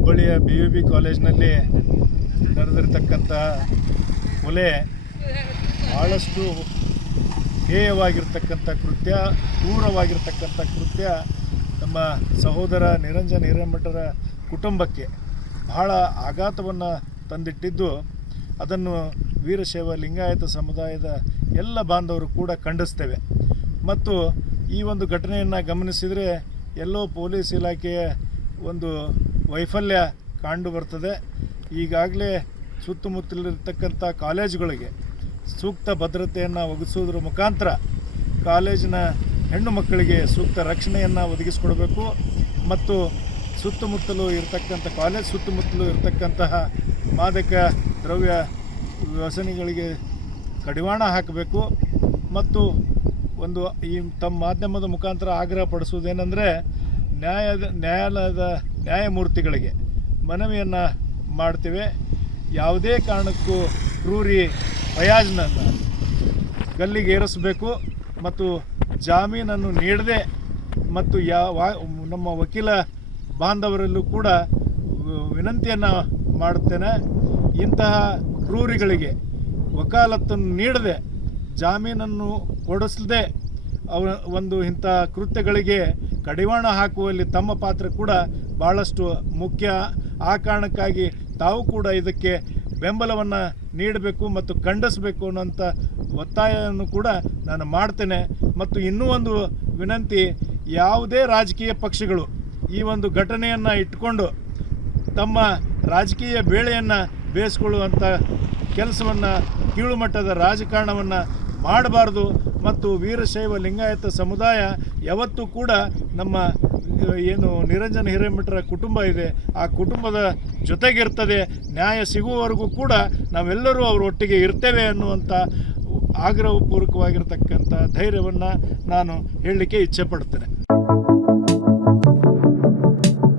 ಹುಬ್ಬಳ್ಳಿಯ B you B ಕಾಲೇಜ್ನಲ್ಲಿ ನಡೆದಿರ್ತಕ್ಕಂಥ ಕೊಲೆ ಭಾಳಷ್ಟು ಹೇಯವಾಗಿರ್ತಕ್ಕಂಥ ಕೃತ್ಯ ಕ್ರೂರವಾಗಿರ್ತಕ್ಕಂಥ ಕೃತ್ಯ ನಮ್ಮ ಸಹೋದರ ನಿರಂಜನ್ ಹಿರೇಮಠರ ಕುಟುಂಬಕ್ಕೆ ಬಹಳ ಆಘಾತವನ್ನು ತಂದಿಟ್ಟಿದ್ದು, ಅದನ್ನು ವೀರಶೈವ ಲಿಂಗಾಯತ ಸಮುದಾಯದ ಎಲ್ಲ ಬಾಂಧವರು ಕೂಡ ಖಂಡಿಸ್ತೇವೆ. ಮತ್ತು ಈ ಒಂದು ಘಟನೆಯನ್ನು ಗಮನಿಸಿದರೆ ಎಲ್ಲೋ ಪೊಲೀಸ್ ಇಲಾಖೆಯ ಒಂದು ವೈಫಲ್ಯ ಕಂಡು ಬರ್ತದೆ. ಈಗಾಗಲೇ ಸುತ್ತಮುತ್ತಲಿರ್ತಕ್ಕಂಥ ಕಾಲೇಜುಗಳಿಗೆ ಸೂಕ್ತ ಭದ್ರತೆಯನ್ನು ಒದಗಿಸೋದ್ರ ಮುಖಾಂತರ ಕಾಲೇಜಿನ ಹೆಣ್ಣು ಮಕ್ಕಳಿಗೆ ಸೂಕ್ತ ರಕ್ಷಣೆಯನ್ನು ಒದಗಿಸಿಕೊಡಬೇಕು. ಮತ್ತು ಸುತ್ತಮುತ್ತಲು ಇರತಕ್ಕಂಥ ಕಾಲೇಜ್, ಸುತ್ತಮುತ್ತಲು ಇರತಕ್ಕಂತಹ ಮಾದಕ ದ್ರವ್ಯ ವ್ಯಸನಿಗಳಿಗೆ ಕಡಿವಾಣ ಹಾಕಬೇಕು. ಮತ್ತು ಒಂದು ಈ ತಮ್ಮ ಮಾಧ್ಯಮದ ಮುಖಾಂತರ ಆಗ್ರಹ ಪಡಿಸುವುದೇನೆಂದರೆ ನ್ಯಾಯದ, ನ್ಯಾಯಾಲಯದ ನ್ಯಾಯಮೂರ್ತಿಗಳಿಗೆ ಮನವಿಯನ್ನು ಮಾಡ್ತೇವೆ. ಯಾವುದೇ ಕಾರಣಕ್ಕೂ ಕ್ರೂರಿ ಫಯಾಜ್ನನ್ನು ಗಲ್ಲಿಗೇರಿಸಬೇಕು ಮತ್ತು ಜಾಮೀನನ್ನು ನೀಡದೆ ಮತ್ತು ಯಾವ ನಮ್ಮ ವಕೀಲ ಬಾಂಧವರಲ್ಲೂ ಕೂಡ ವಿನಂತಿಯನ್ನು ಮಾಡುತ್ತೇನೆ. ಇಂತಹ ಕ್ರೂರಿಗಳಿಗೆ ವಕಾಲತ್ತನ್ನು ನೀಡದೆ, ಜಾಮೀನನ್ನು ಕೊಡಿಸದೆ ಅವ, ಒಂದು ಇಂಥ ಕೃತ್ಯಗಳಿಗೆ ಕಡಿವಾಣ ಹಾಕುವಲ್ಲಿ ತಮ್ಮ ಪಾತ್ರ ಕೂಡ ಭಾಳಷ್ಟು ಮುಖ್ಯ. ಆ ಕಾರಣಕ್ಕಾಗಿ ತಾವು ಕೂಡ ಇದಕ್ಕೆ ಬೆಂಬಲವನ್ನು ನೀಡಬೇಕು ಮತ್ತು ಖಂಡಿಸಬೇಕು ಅನ್ನೋಂಥ ಒತ್ತಾಯವನ್ನು ಕೂಡ ನಾನು ಮಾಡ್ತೇನೆ. ಮತ್ತು ಇನ್ನೂ ಒಂದು ವಿನಂತಿ, ಯಾವುದೇ ರಾಜಕೀಯ ಪಕ್ಷಗಳು ಈ ಒಂದು ಘಟನೆಯನ್ನು ಇಟ್ಕೊಂಡು ತಮ್ಮ ರಾಜಕೀಯ ಬೇಳೆಯನ್ನು ಬೇಯಿಸ್ಕೊಳ್ಳುವಂಥ ಕೆಲಸವನ್ನು ಕೀಳುಮಟ್ಟದ ರಾಜಕಾರಣವನ್ನು ಮಾಡಬಾರ್ದು. ಮತ್ತು ವೀರಶೈವ ಲಿಂಗಾಯತ ಸಮುದಾಯ ಯಾವತ್ತೂ ಕೂಡ ನಮ್ಮ ಏನು ನಿರಂಜನ ಹಿರೇಮಠರ ಕುಟುಂಬ ಇದೆ. ಆ ಕುಟುಂಬದ ಜೊತೆಗಿರ್ತದೆ. ನ್ಯಾಯ ಸಿಗುವವರೆಗೂ ಕೂಡ ನಾವೆಲ್ಲರೂ ಅವರ ಒಟ್ಟಿಗೆ ಇರ್ತೇವೆ ಅನ್ನುವಂಥ ಆಗ್ರಹಪೂರ್ವಕವಾಗಿರ್ತಕ್ಕಂಥ ಧೈರ್ಯವನ್ನು ನಾನು ಹೇಳಲಿಕ್ಕೆ ಇಚ್ಛೆ ಪಡ್ತೇನೆ